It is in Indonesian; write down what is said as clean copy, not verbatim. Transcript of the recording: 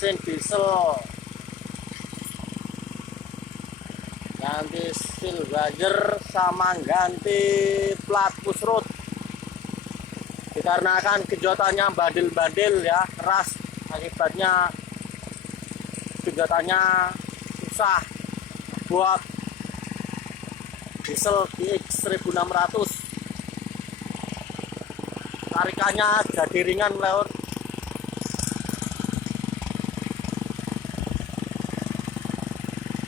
mesin diesel, ganti silbager sama ganti plat pusrut. Dikarenakan kejotannya bandil-bandil ya, keras, akibatnya kejotannya susah buat diesel GX 1600. Tarikannya jadi ringan lewat